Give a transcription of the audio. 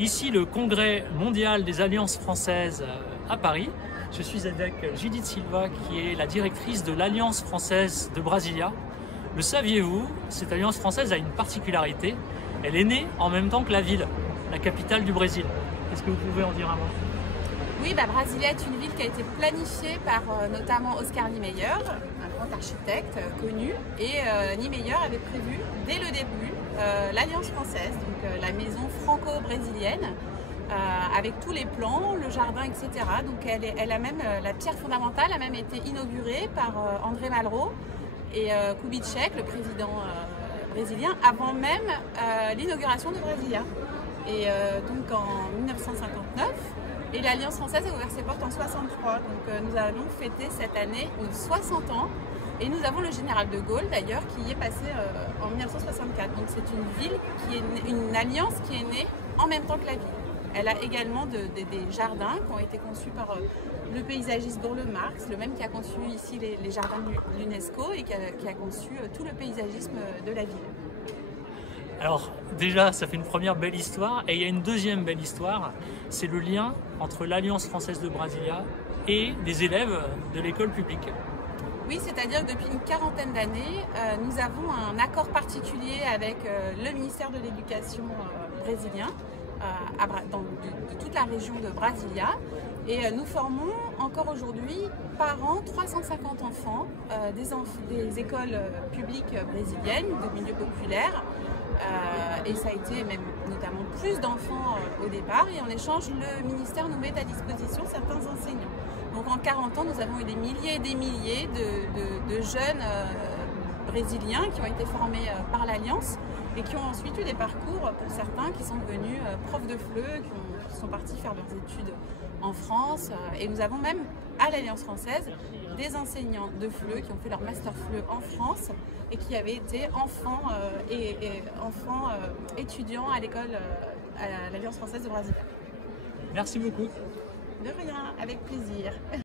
Ici, le congrès mondial des alliances françaises à Paris. Je suis avec Judith Silva, qui est la directrice de l'Alliance française de Brasilia. Le saviez-vous, cette alliance française a une particularité. Elle est née en même temps que la ville, la capitale du Brésil. Est-ce que vous pouvez en dire un mot? Oui, Brasilia est une ville qui a été planifiée par notamment Oscar Niemeyer, un grand architecte connu. Et Niemeyer avait prévu dès le début l'Alliance française, donc la maison franco-brésilienne, avec tous les plans, le jardin, etc. Donc elle a même, la pierre fondamentale a même été inaugurée par André Malraux et Kubitschek, le président brésilien, avant même l'inauguration de Brasilia. Et donc en 1959, et l'Alliance française a ouvert ses portes en 63. Donc nous allons fêter cette année nos 60 ans. Et nous avons le général de Gaulle d'ailleurs qui y est passé en 1964. Donc c'est une ville qui est une alliance qui est née en même temps que la ville. Elle a également des jardins qui ont été conçus par le paysagiste Burle Marx, le même qui a conçu ici les jardins de l'UNESCO et qui a conçu tout le paysagisme de la ville. Alors déjà, ça fait une première belle histoire, et il y a une deuxième belle histoire, c'est le lien entre l'Alliance française de Brasilia et des élèves de l'école publique. Oui, c'est-à-dire que depuis une quarantaine d'années, nous avons un accord particulier avec le ministère de l'Éducation brésilien, de toute la région de Brasilia, et nous formons encore aujourd'hui par an 350 enfants des écoles publiques brésiliennes, de milieu populaire, et ça a été même notamment plus d'enfants au départ, et en échange le ministère nous met à disposition certains enseignants. Donc en 40 ans, nous avons eu des milliers et des milliers de jeunes brésiliens qui ont été formés par l'Alliance et qui ont ensuite eu des parcours, pour certains, qui sont devenus profs de FLE, qui sont partis faire leurs études en France. Et nous avons même, à l'Alliance française, des enseignants de FLE qui ont fait leur master FLE en France et qui avaient été enfants étudiants à l'école, à l'Alliance française de Brasilia. Merci beaucoup. De rien, avec plaisir.